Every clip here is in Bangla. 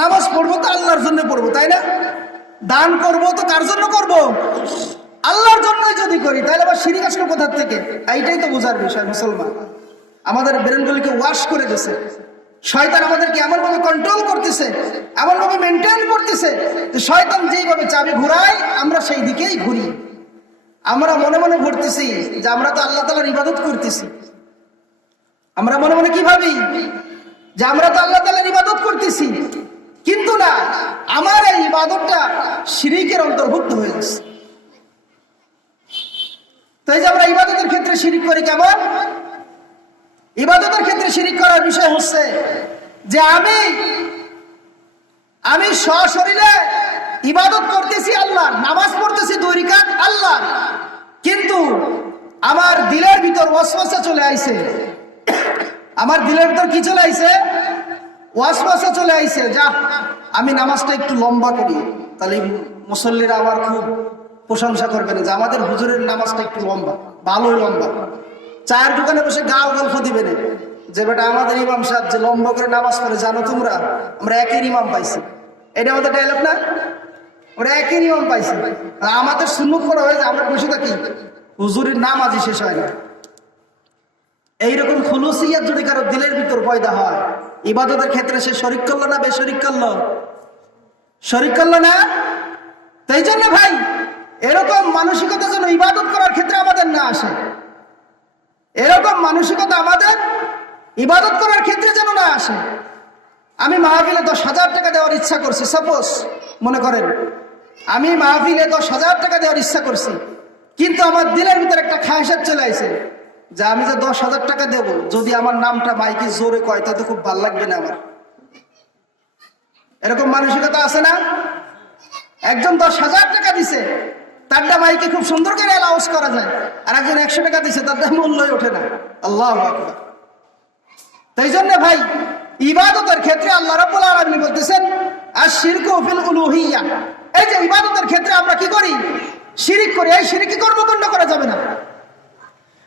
নামাজ পড়ব তো আল্লাহর জন্য পড়ব, তাই না? দান করব তো কার জন্য করব? আল্লাহর জন্যই যদি করি, তাহলে আবার শিরিক আসলো কোথার থেকে? এইটাই তো বোঝার বিষয়, মুসলমান। আমাদের ব্রেনগুলিকে ওয়াশ করে দিছে। শয়তান আমাদেরকে এমনভাবে কন্ট্রোল করতেছে, এমনভাবে মেনটেন করতেছে, যে শয়তান যেইভাবে চাবি ঘুরায়, আমরা সেই দিকেই ঘুরি। আমরা মনে মনে ঘুরতেছি যে আমরা তো আল্লাহ তালার ইবাদত করতেছি। আমরা মনে মনে কি ভাবি? যে আমরা তো আল্লাহ তালার ইবাদত করতেছি। কিন্তু না, আমার এই ইবাদতটা শিরিকের অন্তর্ভুক্ত হয়ে গেছে। তাই যে আমরা ইবাদতের ক্ষেত্রে শিরিক করি কেমন? ইবাদতের ক্ষেত্রে শিরিক করার বিষয় হচ্ছে যে আমি আমি সশরীরে ইবাদত করতেছি আল্লাহ, নামাজ পড়তেছি দুই রিকাত আল্লাহ, কিন্তু আমার দিলের ভিতর ওয়াসওয়াসা চলে আইছে। আমার দিলের ভিতর কি চলে আইছে? ওয়াসওয়াসা চলে আইছে, যা, আমি নামাজটা একটু লম্বা করি। তাহলে মুসল্লিরা আমার খুব প্রশংসা করবেন যে আমাদের হুজুরের নামাজটা একটু লম্বা, ভালোই লম্বা। চায়ের দোকানে বসে গাও গল্প দিবেন যে, বেটা, আমাদের ইমাম সাহেব যে লম্বা করে নামাজ পড়ে, জানো তোমরা? আমরা একই ইমাম পাইছি। এটা আমাদের ডায়লগ না? আমরা একই ইমাম পাইছি। আমাদের সুন্নত করা হয়েছে, আমরা বসে থাকি। হুজুরের নামাজই শেষ হয় না। এইরকম খুলুসিয়াত যদি কারও দিলের ভিতর পয়দা হয় ইবাদতের ক্ষেত্রে সে শরিক করল না বেশরিক করল? শরিক করল না? তাই জন্য ভাই, এরকম মানসিকতা যেন ইবাদত করার ক্ষেত্রে আমাদের না আসে। এরকম মানসিকতা আমাদের ইবাদত করার ক্ষেত্রে যেন না আসে। আমি মাহফিলে দশ হাজার টাকা দেওয়ার ইচ্ছা করছি সাপোজ মনে করেন। আমি মাহফিলে দশ হাজার টাকা দেওয়ার ইচ্ছা করছি, কিন্তু আমার দিলের ভিতরে একটা খায়সাত চলে আসে যে আমি যে দশ হাজার টাকা দেব, যদি আমার নামটা মাইকে জোরে কয়, তাতে খুব ভালো লাগবে না আমার। এরকম মানসিকতা আছে না? একজন দশ হাজার টাকা দিছে, তারটা মাইকে খুব সুন্দর করে অ্যালাউন্স করা যায়, আর একজন একশো টাকা দিছে তার দাম মূল্যই ওঠে না। আল্লাহ তাই জন্য ভাই, ইবাদতের ক্ষেত্রে আল্লাহ রাব্বুল আলামিন বলতেছেন আর শিরকু ফিল উলুহিয়া। এই যে ইবাদতের ক্ষেত্রে আমরা কি করি? শিরিক করি। এই শিরিকি কর্মকাণ্ড করা যাবে না।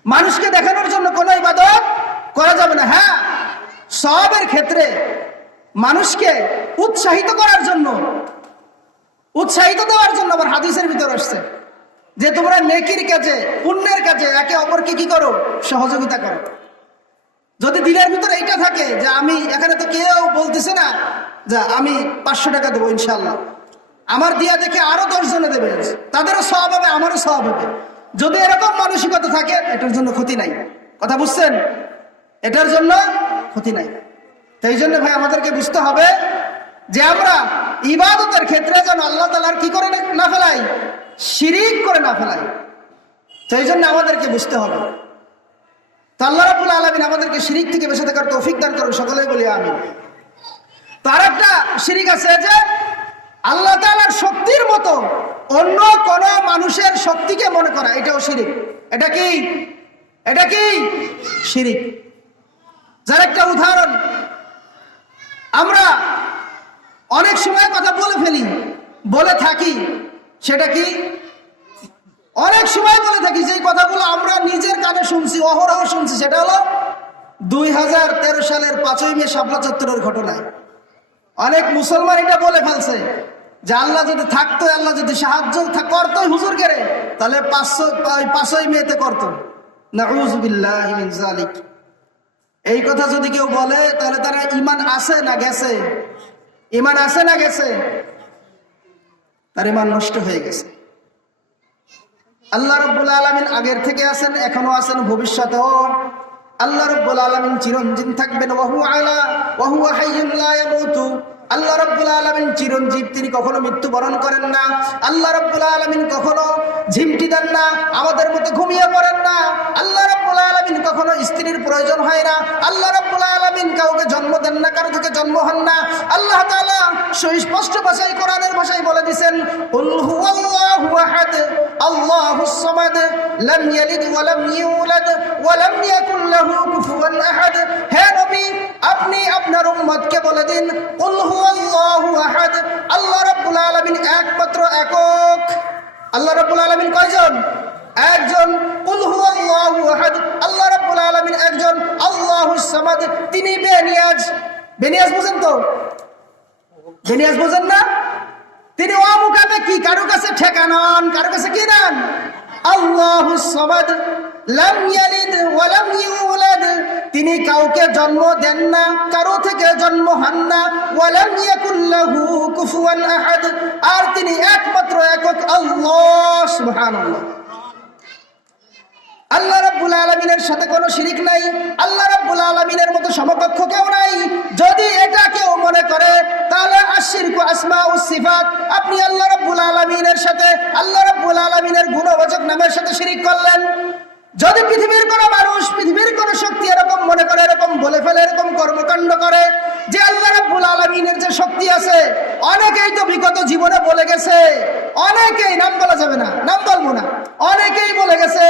মানুষকে দেখানোর জন্য কোনো ইবাদত করা যাবে না। হ্যাঁ সবের ক্ষেত্রে মানুষকে উৎসাহিত করার জন্য, উৎসাহিত দেওয়ার জন্য আবার হাদিসের ভিতর আসছে যে তোমরা নেকির কাজে, পুণ্যের কাজে একে অপরকে কি করো? সহযোগিতা করো। যদি দিনের ভিতরে এইটা থাকে যে আমি, এখানে তো কেউ বলতেছে না যে আমি পাঁচশো টাকা দেবো ইনশাল্লাহ আমার দিয়া দেখে আরও দশ জনে দেবে। তাদেরও সব হবে, আমারও সব হবে। যদি এরকম মানসিকতা থাকে, এটার জন্য ক্ষতি নাই। কথা বুঝছেন? এটার জন্য ক্ষতি নাই। তাই জন্য ভাই, আমাদেরকে বুঝতে হবে যে আমরা ইবাদতের ক্ষেত্রে যেন আল্লাহ তালার কি করে না ফেলাই? শিরিক করে না ফেলাই। সেই জন্য আমাদেরকে বুঝতে হবে। তো আল্লাহ রাবুল আলমিন আমাদেরকে শিরিক থেকে বেঁচে থাকার তৌফিক দান করুন, সকলেই বলি আমি তার একটা শিরিক আছে যে আল্লাহ তালার শক্তির মতো অন্য কোন মানুষের শক্তিকে মনে করা, এটাও শিরিক। এটা কি? এটা কি? শিরিক। যার একটা উদাহরণ, আমরা অনেক সময় কথা বলে ফেলি, বলে থাকি, সেটা কি? অনেক সময় বলে থাকি যে কথাগুলো আমরা নিজের কানে শুনছি, অহরহ শুনছি, সেটা হলো দুই হাজার তেরো সালের পাঁচই মে শাপলা চত্বরের ঘটনায়। অনেক মুসলমান এটা বলে ফেলছে। যে আল্লাহ যদি থাকতো, আল্লাহ যদি সাহায্য করতো হুজুর কেরে তাহলে পাঁচশো পাঁচই মেতে করতো। নাউজুবিল্লাহ এই কথা যদি কেউ বলে, তাহলে তারা ইমান আছে না গেছে? ইমান আছে না গেছে? তার ইমান নষ্ট হয়ে গেছে। আল্লাহ রব্বুল আলমিন আগের থেকে আছেন, এখনও আছেন, ভবিষ্যতেও। আল্লাহ রব্বুল আলমিন চিরঞ্জীব থাকবেন। ওহু আলা ওহু ইয়ামুতু। আল্লাহ রব্বুল আলমিন চিরঞ্জীব, তিনি কখনো মৃত্যুবরণ করেন না। আল্লাহ রব্বুল আলমিন কখনো ঝিমটি দেন না, আমাদের মতো ঘুমিয়ে পড়েন না। আল্লাহ রব্বুল আলমিন কখনো স্ত্রীর প্রয়োজন হয় না। আল্লাহ রব্বুল আলমিন কাউকে জন্ম দেন না, কারও থেকে জন্ম হন না। আল্লাহ তাআলা সুস্পষ্ট ভাষায়, কোরআনের ভাষায় বলে আহাদ হে আপনি আপনার উম্মতকে বলে দিন, কুল হুয়াল্লাহু আহাদ। আল্লাহ একমাত্র একক। আল্লাহ রাব্বুল কয়জন? একজন। কুল হুয়াল্লাহু আহাদ। আল্লাহ একজন। আল্লাহুস সামাদ। তিনি বেনিয়াজ। বেনিয়াজ বুঝেন তো? বেনিয়াজ বোঝেন না? তিনি অমুখাপে কি? কারও কাছে ঠেকা নন কারও কাছে কি নেন তিনি কাউকে জন্ম দেন না, কারও থেকে জন্ম হন না। আর তিনি একমাত্র একক আল্লাহ আল্লাহ সাথে কোনো শিরিক নাই। আল্লাহ রাব্বুল মতো সমকক্ষ কেউ নাই। যদি এটা কেউ মনে করে, তাহলে আশিরকু আসমা ও সিফাত আপনি আল্লাহ রাব্বুল আলমিনের সাথে আল্লাহ আলমিনের গুণবাচক নামের সাথে শিরিক করলেন। যদি পৃথিবীর কোনো মানুষ পৃথিবীর কোনো শক্তি এরকম মনে করে, এরকম বলে ফেলে, এরকম কর্মকাণ্ড করে যে আল্লাহ রাব্বুল আলমিনের যে শক্তি আছে, অনেকেই তো বিগত জীবনে বলে গেছে, অনেকেই নাম বলা যাবে না, নাম বলব না, অনেকেই বলে গেছে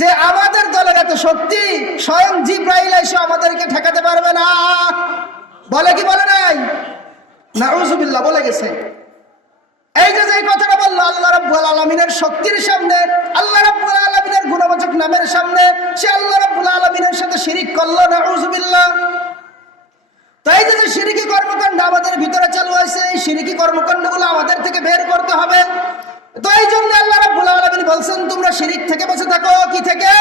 যে আমাদের দলের এত শক্তি স্বয়ং জিব্রাইল এসে আমাদেরকে ঠেকাতে পারবে না। বলে কি বলে নাই? নাউজুবিল্লাহ, বলে গেছে। এই যে যে কথাটা বলল আল্লাহ রাব্বুল আলমিনের শক্তির সামনে, আল্লাহ রাব্বুল আলমিনের গুণবাচক নামের সামনে, সে আল্লাহ রাব্বুল আলমিনের সাথে শিরিক করল, নাউজুবিল্লাহ। তাই যে সিরিকি কর্মকাণ্ড আমাদের ভিতরে চালু হয়েছে, এই সিরিকি কর্মকাণ্ডগুলো আমাদের থেকে বের করতে হবে। তো এই জন্য আল্লাহ রাব্বুল আলামিন বলছেন, তোমরা শিরিক থেকে বেঁচে থাকো। কি থেকে?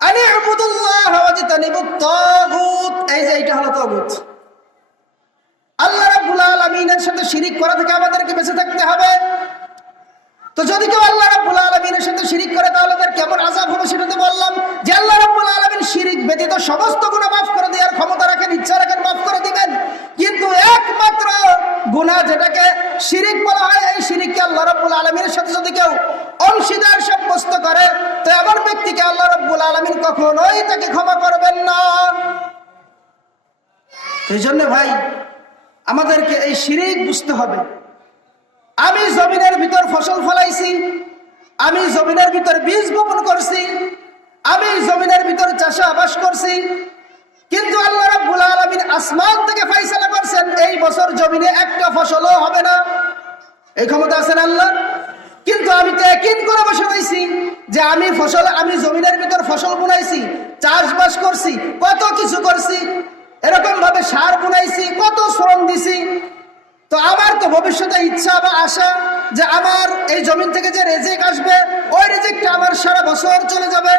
আনি আবুদুল্লাহ ওয়াজতানিবুত তাগুত। এই যে এটা হলো তাগুত। আল্লাহ রাব্বুল আলামিনের সাথে শিরিক করা থেকে আমাদেরকে বেঁচে থাকতে হবে। তো যদি কেউ আল্লাহ রাব্বুল আলমিনের সাথে শিরিক করে, তাহলে তার কেমন আজাব হবে সেটা তো বললাম। যে আল্লাহ রাব্বুল আলমিন শিরিক ব্যতীত সমস্ত গুণা মাফ করে দেওয়ার ক্ষমতা রাখেন, ইচ্ছা রাখেন মাফ করে দিবেন। কিন্তু একমাত্র গুণা যেটাকে শিরিক বলা হয়, এই শিরিককে আল্লাহ রাব্বুল আলমিনের সাথে যদি কেউ অংশীদার সাব্যস্ত করে, তো এমন ব্যক্তিকে আল্লাহ রাব্বুল আলমিন কখনোই তাকে ক্ষমা করবেন না। এই জন্য ভাই আমাদেরকে এই শিরিক বুঝতে হবে। আমি জমিনের ভিতর ফসল ফলাইছি, আমি জমিনের ভিতর বীজ বপন করছি, আমি জমিনের ভিতর চাষাবাস করছি, কিন্তু আল্লাহ রাব্বুল আলামিন আসমান থেকে ফাইসালা করছেন, এই বছর জমিনে একটা ফসলও হবে না। এই ক্ষমতা আছেন আল্লাহ? কিন্তু আমি তো একিন করে বসে রয়েছি যে আমি ফসল, আমি জমিনের ভিতর ফসল বুনাইছি, চাষবাস করছি, কত কিছু করছি এরকম ভাবে সার বুনাইছি, কত শ্রম দিছি। তো আমার তো ভবিষ্যতে ইচ্ছা বা আশা যে আমার এই জমিন থেকে যে রেজেক আসবে, ওই রেজেকটা আমার সারা বছর চলে যাবে।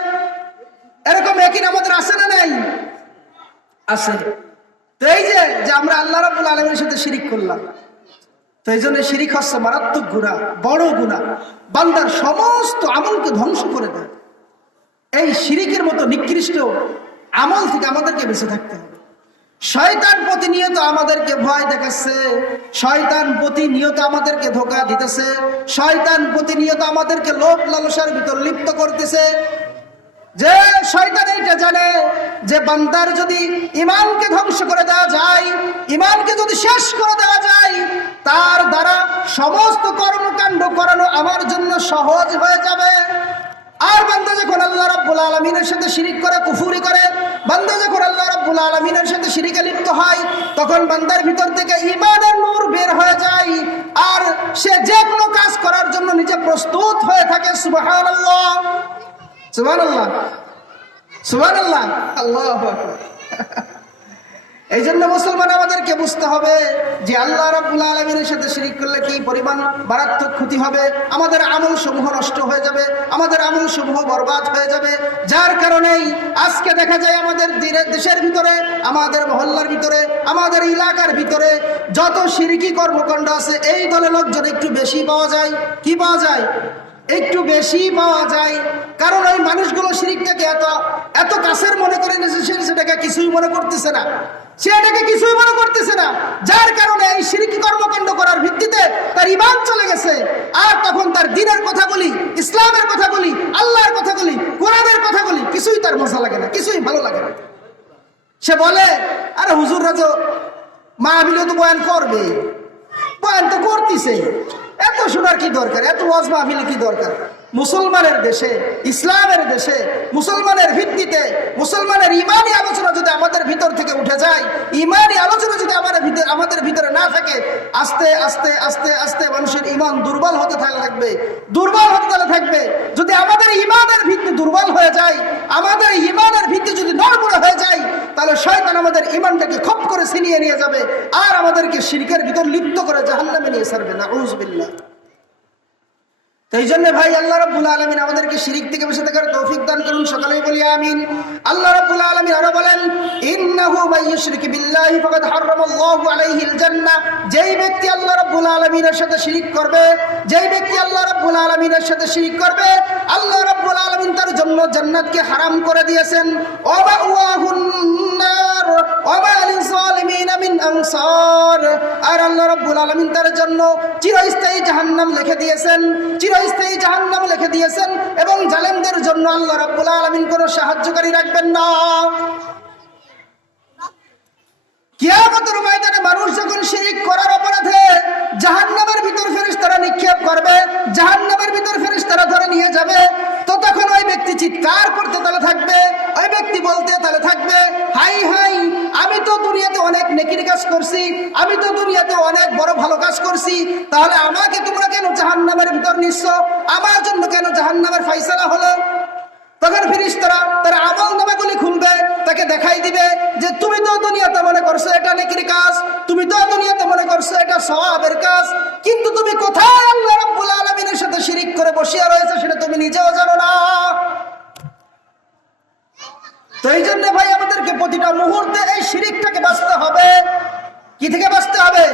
এরকম একই আমাদের আছে না নাই? আছে। তো এই যে যে আমরা আল্লাহ রাবুল আলমের সাথে শিরিক করলাম, তো এই জন্য শিরিক হচ্ছে মারাত্মক গুণা বড় গুণা বান্দার সমস্ত আমলকে ধ্বংস করে দেয়। এই শিরিকের মতো নিকৃষ্ট আমল থেকে আমাদেরকে বেঁচে থাকতে হবে। শয়তান প্রতিনিয়ত আমাদেরকে ভয় দেখাচ্ছে। শয়তান প্রতিনিয়ত আমাদেরকে ধোকা দিতেছে। শয়তান প্রতিনিয়ত আমাদেরকে লোভ লালসার ভিতর লিপ্ত করতেছে। যে শয়তান এইটা জানে যে বান্দার যদি ইমানকে ধ্বংস করে দেওয়া যায় ইমানকে যদি শেষ করে দেওয়া যায়, তার দ্বারা সমস্ত কর্মকাণ্ড করানো আমার জন্য সহজ হয়ে যাবে আর বান্দা যখন আল্লাহ আলমিনের সাথে শিরিক করে, কুফুরি করে। বান্দা যখন আল্লাহ রব্বুল আলমিনের সাথে শিরিকে লিপ্ত হয়, তখন বান্দার ভিতর থেকে ইমানের নূর বের হয়ে যায়। আর সে যে কোনো কাজ করার জন্য নিজে প্রস্তুত হয়ে থাকে। সুবাহ আল্লাহ সুবান আল্লাহ আল্লাহ এই জন্য মুসলমান আমাদেরকে বুঝতে হবে যে আল্লাহ রাবুল আলমিনের সাথে শিরিক করলে কি পরিমাণ মারাত্মক ক্ষতি হবে? আমাদের আমল সমূহ নষ্ট হয়ে যাবে, আমাদের আমল সমূহ বরবাদ হয়ে যাবে। যার কারণেই আজকে দেখা যায় আমাদের দেশের ভিতরে, আমাদের মহল্লার ভিতরে, আমাদের এলাকার ভিতরে যত সিরিকি কর্মকাণ্ড আছে, এই দলে লোকজন একটু বেশি পাওয়া যায়। কি পাওয়া যায়? একটু বেশি পাওয়া যায়। কারণ ওই মানুষগুলো শিরিকটাকে এত এত কাছের মনে করে নিয়েছে সেটাকে কিছুই মনে করতেছে না। সে এটাকে কিছুই মনে করতেছে না। যার কারণে এই সিরিকি কর্মকাণ্ড করার ভিত্তিতে তার ইমান চলে গেছে। আর তখন তার দিনের কথাগুলি ইসলামের কথাগুলি আল্লাহর কথাগুলি কোরআনের কথাগুলি কিছুই তার মজা লাগে না, কিছুই ভালো লাগে না। সে বলে, আরে হুজুর রাজো মা আমিলেও তো বয়ান করবে। বয়ান তো করতেছে। এত শোনার কি দরকার? এত ওয়াজ মাহফিলে কি দরকার? মুসলমানের দেশে, ইসলামের দেশে, মুসলমানের ভিত্তিতে, মুসলমানের ইমানি আলোচনা যদি আমাদের ভিতর থেকে উঠে যায়, ইমানি আলোচনা যদি আমাদের ভিতরে আমাদের ভিতরে না থাকে, আস্তে আস্তে আস্তে আস্তে মানুষের ইমান দুর্বল হতে থাকা লাগবে দুর্বল হতে তাহলে থাকবে। যদি আমাদের ইমানের ভিত্তি দুর্বল হয়ে যায়, আমাদের ইমানের ভিত্তি যদি নড়বড়ে হয়ে যায়, তাহলে শয়তান আমাদের ইমানটাকে খপ করে ছিনিয়ে নিয়ে যাবে, আর আমাদেরকে শিরকের ভিতর লিপ্ত করে জাহান্নামে নিয়ে সারবে না। উজবিল্লাহ তো এই জন্য ভাই আল্লাহ রব্বুল আলমিন আমাদেরকে শিরিক থেকে বেঁচে থাকার তৌফিক দান করুন, সকালেই বলি আমিন। আল্লাহ রব্বুল আলমিন আরও বলেন, ইন্নাহু বিল্লাহি ফাকাদ হারামাল্লাহু আলাইহিল জান্নাহ। যেই ব্যক্তি আল্লাহ রব্বুল আলমিনের সাথে শিরিক করবে, যেই ব্যক্তি আল্লাহ রব্বুল আলমিনের সাথে শিরিক করবে, আল্লাহ রব্বুল আলমিন তার জন্য জান্নাতকে হারাম করে দিয়েছেন। ওয়া মিন আনসার। আর আল্লাহ রব্বুল আলমিন তার জন্য চিরস্থায়ী জাহান্নাম লিখে দিয়েছেন, চিরস্থায়ী জাহান্নাম লিখে দিয়েছেন এবং জালেমদের জন্য আল্লাহ রব্বুল আলমিন কোনো সাহায্যকারী রাখবেন না। কিয়ামতের ময়দানে মানুষ যখন শিরিক করার অপরাধে জাহান্নামের ভিতর ফেরেশতারা নিক্ষেপ করবে, জাহান্নামের ভিতর ফেরেশতারা ধরে নিয়ে যাবে। তো তখন ওই ব্যক্তি চিৎকার করতে তাহলে থাকবে, ওই ব্যক্তি বলতে তাহলে থাকবে, হাই হাই, আমি তো দুনিয়াতে অনেক নেকির কাজ করছি, আমি তো দুনিয়াতে অনেক বড় ভালো কাজ করছি, তাহলে আমাকে তোমরা কেন জাহান্নামের ভিতর নিচ্ছ? আমার জন্য কেন জাহান্নামের ফাইসালা হলো? তখন ফিরিস তারা তার আমল নামাগুলি খুলবে, তাকে দেখাই দিবে করছ এটা নেকির কাজ? তুমি তো দুনিয়াতে মনে করছ এটা স্বভাবের কাজ। কিন্তু তুমি কোথায় আল্লাহ রাব্বুল আলামিনের সাথে শিরিক করে বসিয়া রয়েছে সেটা তুমি নিজেও জানো না। তো এই জন্য ভাই আমাদেরকে প্রতিটা মুহূর্তে এই শিরিকটাকে বাঁচতে হবে। কি থেকে বাঁচতে হবে?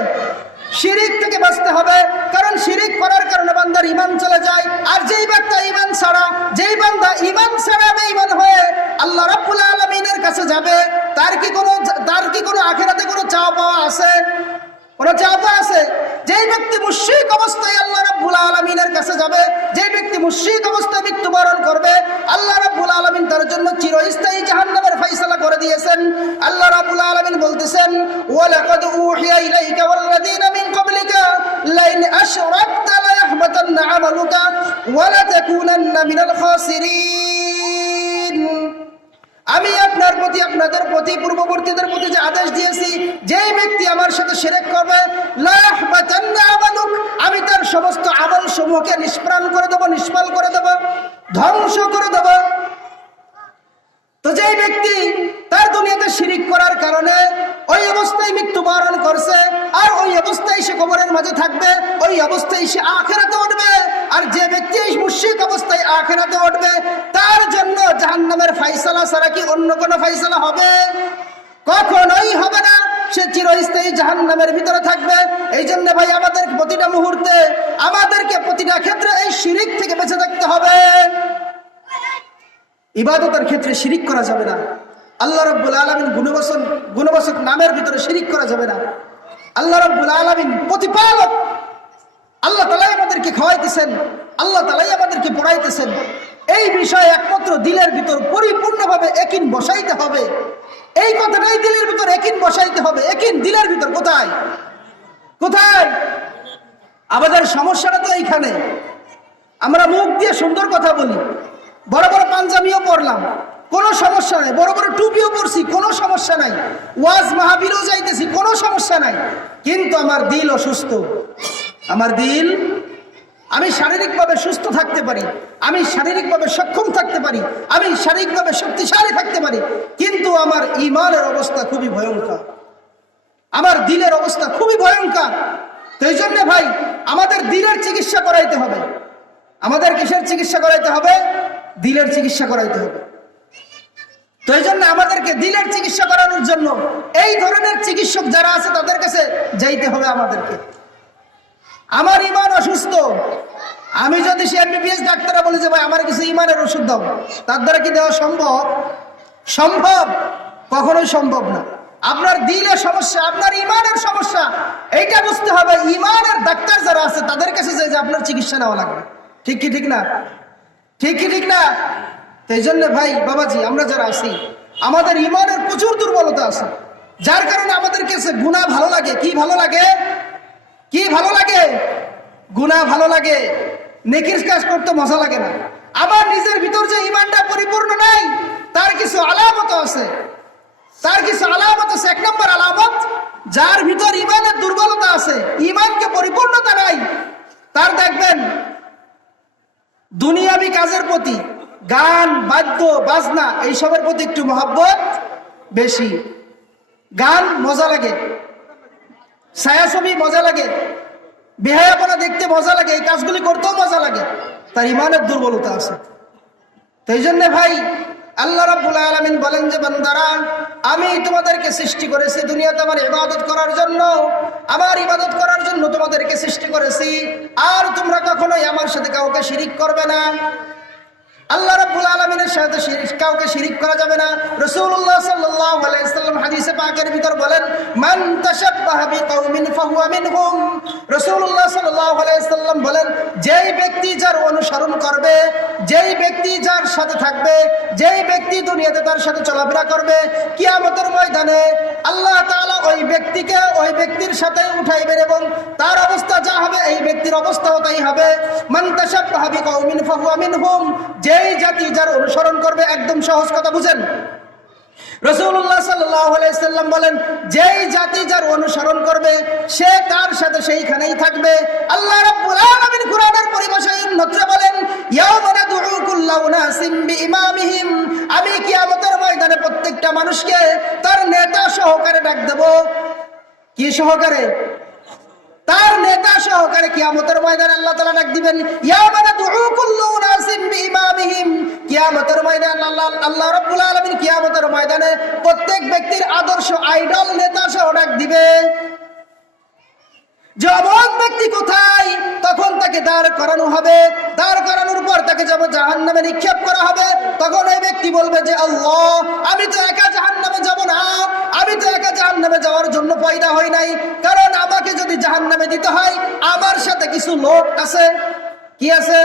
শিরিক থেকে বাঁচতে হবে, কারণ শিরিক করার কারণে বান্দার ইমান চলে যায়। আর যেই বান্দা ইমান ছাড়া, যেই বান্দা ইমান ছাড়া বেঈমান হয়ে আল্লাহ রাব্বুল আলামিনের কাছে যাবে, তার কি কোনো, তার কি কোনো আখেরাতে কোনো চাওয়া পাওয়া আছে? কোনো চাওয়া আছে? যেই ব্যক্তি মুশরিক অবস্থায় আল্লাহ রাব্বুল আলামিনের কাছে যাবে, যেই ব্যক্তি মুশরিক অবস্থায় মৃত্যুবরণ করবে, আল্লাহ রাব্বুল আলামিন তার জন্য চিরস্থায়ী করে দিয়েছেন। আল্লাহ রাব্বুল আলামিন বলতেছেন আমি আপনার প্রতি, আপনাদের প্রতি, পূর্ববর্তীদের প্রতি যে আদেশ দিয়েছি, যেই ব্যক্তি আমার সাথে সেরেক করবে আমি তার সমস্ত আমল সমূহকে নিষ্প্রাণ করে দেবো, নিষ্ফল করে দেবো, ধ্বংস করে দেবো। তো যেই ব্যক্তি তার দুনিয়াতে শিরিক করার কারণে ওই অবস্থায় মৃত্যুবরণ করছে, আর ওই অবস্থায় সে কবরের মাঝে থাকবে, ওই অবস্থায় সে আখেরাতে উঠবে, আর যে ব্যক্তি এই অবস্থায় আখেরাতে উঠবে, তার জন্য জাহান্নামের ফাইসালা ছাড়া কি অন্য কোনো ফাইসালা হবে? কখনোই হবে না। সে চিরস্থায়ী জাহান্নামের ভিতরে থাকবে। এই জন্য ভাই, আমাদের প্রতিটা মুহূর্তে আমাদেরকে প্রতিটা ক্ষেত্রে এই শিরিক থেকে বেঁচে থাকতে হবে। ইবাদতের ক্ষেত্রে শিরিক করা যাবে না। আল্লাহ রব্বুল আলমিন গুণবাসন গুণবাসক নামের ভিতরে শিরিক করা যাবে না। আল্লাহ রব্বুল আলমিন প্রতিপালক। আল্লাহ তালাই আমাদেরকে খাওয়াইতেছেন, আল্লাহ তালাই আমাদেরকে পড়াইতেছেন। এই বিষয়ে একমাত্র দিলের ভিতর পরিপূর্ণভাবে একিন বসাইতে হবে। এই কথাটাই দিলের ভিতর একিন বসাইতে হবে। একিন দিলের ভিতর কোথায়? কোথায়? আমাদের সমস্যাটা তো এইখানে। আমরা মুখ দিয়ে সুন্দর কথা বলি। বড় বড় পাঞ্জাবিও পরলাম কোনো সমস্যা নাই। বড় বড় টুপিও পরছি, কোনো সমস্যা নাই। ওয়াজ মাহাবীরও যাইতেছি, কোনো সমস্যা নাই। কিন্তু আমার দিল অসুস্থ। আমার দিল, আমি শারীরিকভাবে সুস্থ থাকতে পারি, আমি শারীরিকভাবে সক্ষম থাকতে পারি, আমি শারীরিকভাবে শক্তিশালী থাকতে পারি, কিন্তু আমার ইমানের অবস্থা খুবই ভয়ঙ্কর। আমার দিলের অবস্থা খুবই ভয়ঙ্কর। তো এই জন্য ভাই, আমাদের দিলের চিকিৎসা করাইতে হবে। আমাদের কিসের চিকিৎসা করাইতে হবে? দিলের চিকিৎসা করাইতে হবে। তো এই জন্য আমাদেরকে দিলের চিকিৎসা করানোর জন্য এই ধরনের চিকিৎসক যারা আছে তাদের কাছে যাইতে হবে আমাদেরকে। আমার ইমান অসুস্থ। আমি যদি সে এমবিবিএস ডাক্তাররা বলে যে, ভাই, আমার কিছু ইমানের ওষুধ দাও। তার দ্বারা কি দেওয়া সম্ভব? সম্ভব? কখনোই সম্ভব না। আপনার দিলের সমস্যা, আপনার ইমানের সমস্যা, এইটা বুঝতে হবে। ইমানের ডাক্তার যারা আছে তাদের কাছে যে আপনার চিকিৎসা নেওয়া লাগবে। ঠিক কি, ঠিক না? ঠিক ঠিক না? এই জন্য ভাই, বাবাজি, আমরা যারা আছি, আমাদের ইমানের প্রচুর দুর্বলতা আছে। যার কারণে আমাদের কাছে গুণা ভালো লাগে। কি ভালো লাগে? কি ভালো লাগে? গুণা ভালো লাগে। নেকির কাজ করতে মজা লাগে না। আমার নিজের ভিতর যে ইমানটা পরিপূর্ণ নাই, তার কিছু আলামত আছে। তার কিছু আলামত আছে। এক নম্বর আলামত, যার ভিতর ইমানের দুর্বলতা আছে, ইমানকে পরিপূর্ণতা নাই, তার দেখবেন দুনিয়াবি কাজের প্রতি, গান, বাদ্য, বাজনা, এইসবের প্রতি একটু মহাব্বত বেশি। গান মজা লাগে। ছায়াছবি মজা লাগে। বেহায়াপনা দেখতে মজা লাগে। এই কাজগুলি করতেও মজা লাগে। তার ইমানের দুর্বলতা আছে। তো এই জন্য ভাই, আল্লাহ রাব্বুল আলামিন বলেন যে, বান্দারা আমি তোমাদেরকে সৃষ্টি করেছি দুনিয়াতে আমার ইবাদত করার জন্য। আমার ইবাদত করার জন্য তোমাদেরকে সৃষ্টি করেছি। আর তোমরা কখনোই আমার সাথে কাউকে শিরিক করবে না। আল্লাহ রাব্বুল আলামিনের সাথে শিরিক কাউকে শিরিক করা যাবে না। রাসূলুল্লাহ সাল্লাল্লাহু আলাইহি সাল্লাম হাদিসে পাকের ভিতর বলেন, মান তাশাব্বাহা বিকাউমিন ফাহুয়া মিনহুম। রাসূলুল্লাহ সাল্লাল্লাহু আলাইহি সাল্লাম বলেন, যেই ব্যক্তি যার অনুসরণ করবে, যেই ব্যক্তি যার সাথে থাকবে, যেই ব্যক্তি দুনিয়াতে তার সাথে চলাফেরা করবে, কিয়ামতের ময়দানে আল্লাহ তাআলা ওই ব্যক্তিকে ওই ব্যক্তির সাথে উঠাইবেন এবং তার অবস্থা যা হবে, এই ব্যক্তির অবস্থাও তাই হবে। মান তাশাব্বাহা বিকাউমিন ফাহুয়া মিনহুম। যেই জাতি যার অনুসরণ করবে একদম সহজ কথা বুঝেন। রসুল্লাহ সাল্লাম বলেন, যেই জাতি যার অনুসরণ করবে, সে তার সাথে সেইখানেই থাকবে। আল্লাহ পরিভাষায় বলেন ময়দানে প্রত্যেকটা মানুষকে তার নেতা সহকারে ডাক দেব। কি সহকারে? তার নেতা সহকারে কিয়ামতের ময়দানে আল্লাহ তাআলা ডাক দিবেন, ইয়া কিয়ামতের আল্লাহ আল্লাহ কিয়ামতের ময়দানে প্রত্যেক ব্যক্তির আদর্শ, আইডল নেতা সহ ডাক দিবে। ব্যক্তি কোথায়, তখন তাকে দাঁড় করানো হবে। দাঁড় করানোর পর তাকে যাব জাহান নামে নিক্ষেপ করা হবে। তখন ওই ব্যক্তি বলবে যে, আল্লাহ, আমি তো একা জাহান নামে যাব না। আমি তো একা জাহান নামে যাওয়ার জন্য পয়দা হই নাই। জাহান নামে দিতে হয়। আমার সাথে কিছু লোক আছে। কি আছে?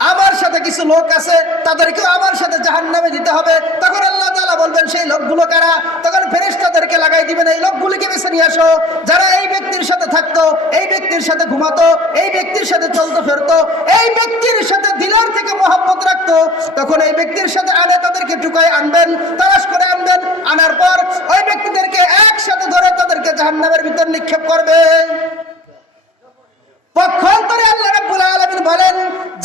আমার সাথে কিছু লোক আছে, তাদেরকেও আমার সাথে জাহান নামে দিতে হবে। তখন আল্লাহ তাআলা বলবেন, সেই লোকগুলো কারা? তখন ফেরেশতাদেরকে লাগাই দিবেন, এই লোকগুলিকে বেছে নিয়ে আসো। যারা এই ব্যক্তির সাথে থাকতো, এই ব্যক্তির সাথে ঘুমাতো, এই ব্যক্তির সাথে চলতো, ফেরতো, এই ব্যক্তির সাথে দিলের থেকে মহব্বত রাখতো। তখন এই ব্যক্তির সাথে আনে, তাদেরকে টুকায় আনবেন, তালাশ করে আনবেন। আনার পর ওই ব্যক্তিদেরকে একসাথে ধরে তাদেরকে জাহান্নামের ভিতর নিক্ষেপ করবে। পক্ষান্তরে আল্লাহ রাব্বুল আলামিন বলেন,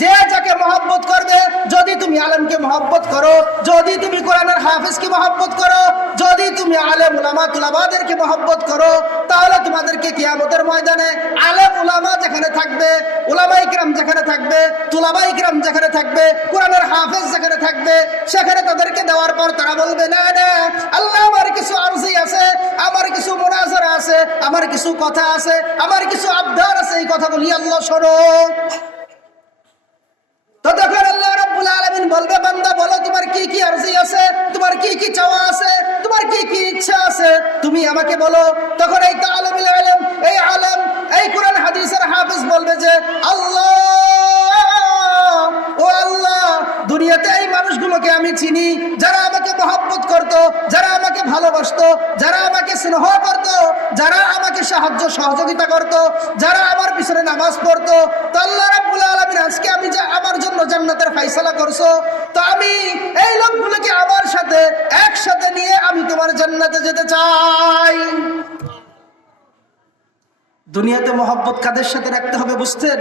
যে যাকে মহব্বত করবে, যদি তুমি আলেমকে মহব্বত করো, যদি তুমি কোরআনের হাফিজকে মহব্বত করো, যদি তুমি আলেম উলামা তুলাবাদেরকে মহব্বত করো, তাহলে তোমাদেরকে কিয়ামতের ময়দানে আলেম উলামা যেখানে থাকবে উলামা ইকরাম যেখানে থাকবে তুলাবা ইকরাম যেখানে থাকবে, কোরআনের হাফেজ যেখানে থাকবে, সেখানে তাদেরকে দেওয়ার পর তারা বলবে, না না, আল্লাহ আমার কিছু আরজি আছে, আমার কিছু মোনাজারা আছে, আমার কিছু কথা আছে, আমার কিছু আবদার আছে এই কথাগুলি তোমার কি কি চাওয়া আছে? তোমার কি কি ইচ্ছা আছে? তুমি আমাকে বলো। তখন এই আলম এই আলম, এই কোরআন হাদিসের বলবে যে, আল্লাহ ও আল্লাহ, দুনিয়াতে এই মানুষগুলোকে আমি চিনি, যারা আমাকে মহব্বত করত, যারা আমাকে ভালোবাসতো, যারা আমাকে স্নেহ করত, যারা আমাকে সাহায্য সহযোগিতা করত, যারা আমার পিছনে নামাজ পড়তো। তো আল্লাহ রাব্বুল আলামিন আজকে আমি যে আমার জন্য জান্নাতের ফাইসালা করছ, তো আমি এই লোকগুলোকে আমার সাথে, একসাথে নিয়ে আমি তোমার জান্নাতে যেতে চাই। দুনিয়াতে মহব্বত কাদের সাথে রাখতে হবে বুঝতেন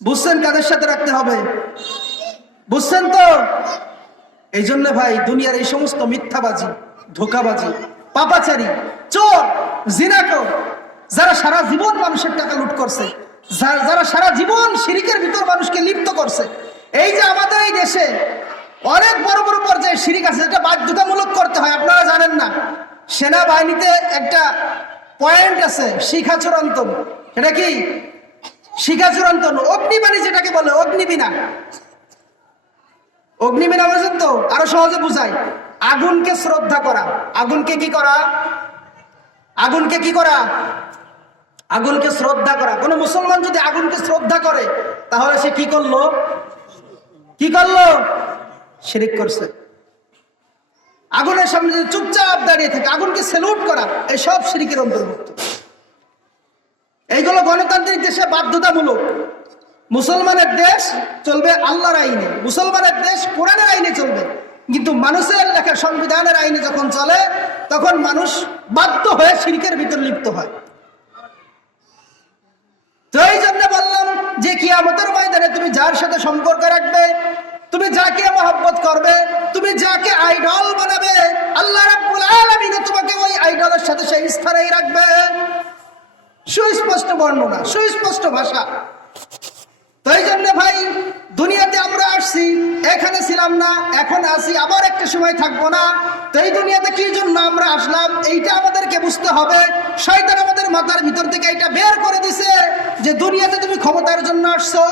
বুঝছেন কাদের সাথে রাখতে হবে? বুঝছেন তো? এই জন্য ভাই, দুনিয়ার এই সমস্ত মিথ্যাবাজি, ধোকাবাজি, পাপাচারি, চোর জিনাকর যারা সারা জীবন মানুষের টাকা লুট করছে যারা সারা জীবন শিরিকের ভিতর মানুষকে লিপ্ত করছে, এই যে আমাদের এই দেশে অনেক বড় বড় পর্যায়ে শিরিক আছে, যেটা বাধ্যতামূলক করতে হয়, আপনারা জানেন না। সেনাবাহিনীতে একটা পয়েন্ট আছে শিখা চূড়ান্তন সেটা কি? শিখা চূড়ান্তন অগ্নিবাণী যেটাকে বলে, অগ্নিবীণা। অগ্নিবীণা বুঝেন তো? আরও সহজে বুঝাই। আগুনকে শ্রদ্ধা করা। আগুনকে কি করা? আগুনকে কি করা? আগুনকে শ্রদ্ধা করা। কোন মুসলমান যদি আগুনকে শ্রদ্ধা করে, তাহলে সে কি করল? কি করল? শিরিক করছে। আগুনের সামনে চুপচাপ দাঁড়িয়ে থাকে, আগুনকে সেলুট করা এই সব শিরিকের অন্তর্ভুক্ত। গণতান্ত্রিক দেশে বাধ্যতামূলক। মুসলমানের দেশ চলবে আল্লাহর আইনে। মুসলমানের দেশ কোরআনের আইনে চলবে। কিন্তু মানুষের লেখা সংবিধানের আইনে যখন চলে, তখন মানুষ বাধ্য হয়ে শিরকের ভিতর লিপ্ত হয়। তো এই জন্য বললাম যে কিয়ামতের ময়দানে তুমি যার সাথে সম্পর্ক রাখবে, তুমি যাকে মহব্বত করবে, তুমি যাকে আইডল বানাবে, আল্লাহ রাব্বুল আলামিন তোমাকে ওই আইডলের সাথে সেই স্থানেই রাখবে। সুস্পষ্ট বর্ণনা সুস্পষ্ট ভাষা। তাই জন্য ভাই, দুনিয়াতে আমরা আসছি, এখানে ছিলাম না, এখন আসি, আবার একটা সময় থাকব না। তো এই দুনিয়াতে কি জন্য আমরা আসলাম, এইটা আমাদেরকে বুঝতে হবে। শয়তান আমাদের মাথার ভিতর থেকে এটা বের করে দিছে যে দুনিয়াতে তুমি ক্ষমতার জন্য আসছো,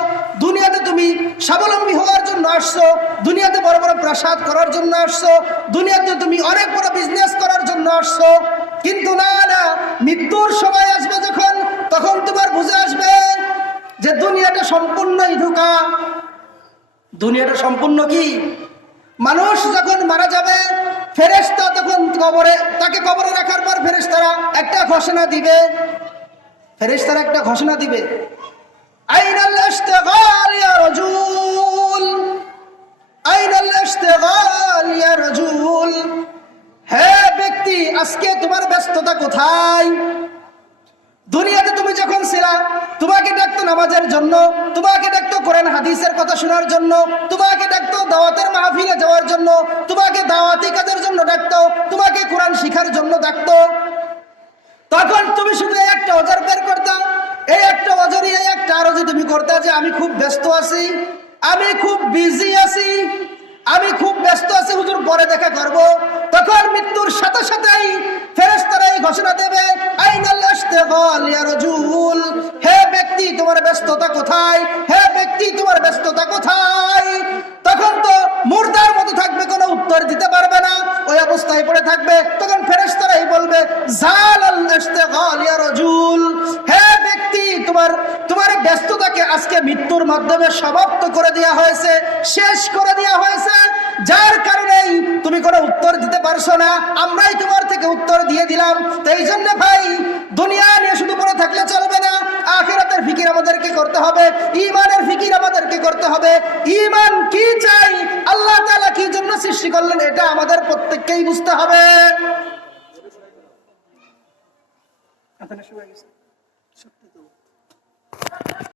দুনিয়াতে তুমি স্বাবলম্বী হওয়ার জন্য আসছো, দুনিয়াতে বড় বড় প্রাসাদ করার জন্য আসছো, দুনিয়াতে তুমি অনেক বড় বিজনেস করার জন্য আসছো। কিন্তু না না, মৃত্যুর সময় আসবে যখন তখন তোমার বুঝে আসবে যে দুনিয়াটা সম্পূর্ণই ধোকা দুনিয়াটা সম্পূর্ণ কি? মানুষ যখন মারা যাবে, ফেরেশতা তখন কবরে, তাকে কবরে রাখার পর ফেরেশতারা একটা ঘোষণা দিবে। ফেরেশতারা একটা ঘোষণা দিবে। ইয়া ইয়া হে ব্যক্তি, আজকে তোমার ব্যস্ততা কোথায়? দুনিয়াতে তুমি যখন ছিলা, তোমাকে ডাকতো নামাজের জন্য, তোমাকে ডাকতো কোরআন হাদিসের কথা শোনার জন্য, তোমাকে ডাকতো দাওয়াতের মাহফিলে যাওয়ার জন্য, তোমাকে দাওয়াতি কাজের জন্য ডাকতো, তোমাকে কোরআন শিখার জন্য ডাকতো। তখন তুমি শুধু একটা অজার বের করতাম এই একটা অজরই এই একটা আরও যে তুমি করতে যে আমি খুব ব্যস্ত আছি, আমি খুব বিজি আছি। আমি খুব ব্যস্ত আছি, হুজুর, পরে দেখা করব। তখন মৃত্যুর সাথে সাথেই ফেরেশতারা এই ঘোষণা দেবে, আইনাল ইশতিগাল ইয়া রাজুল। হে ব্যক্তি, তোমার ব্যস্ততা কোথায়? হে ব্যক্তি, তোমার ব্যস্ততা কোথায় তখন তো মুর্দার মতো থাকবে কোনো উত্তর দিতে পারবে না ওই অবস্থায় পড়ে থাকবে তখন ফেরেশতারাই বলবে জালাল ইশতিগাল ইয়া রাজুল হে ব্যক্তি তোমার তোমার ব্যস্ততাকে আজকে মৃত্যুর মাধ্যমে সমাপ্ত করে দেওয়া হয়েছে, শেষ করে দেওয়া হয়েছে। যার কারণেই তুমি কোনো উত্তর দিতে পারছ না, আমরাই তোমার থেকে উত্তর দিয়ে দিলাম। তো এই জন্য ভাই, দুনিয়া নিয়ে শুধু পড়ে থাকলে চলবে না, আখেরাতের ফিকির আমাদেরকে করতে হবে ইমানের ফিকির আমাদেরকে করতে হবে। ইমান কি চাই, আল্লাহ তালা কি জন্য সৃষ্টি করলেন, এটা আমাদের প্রত্যেককেই বুঝতে হবে।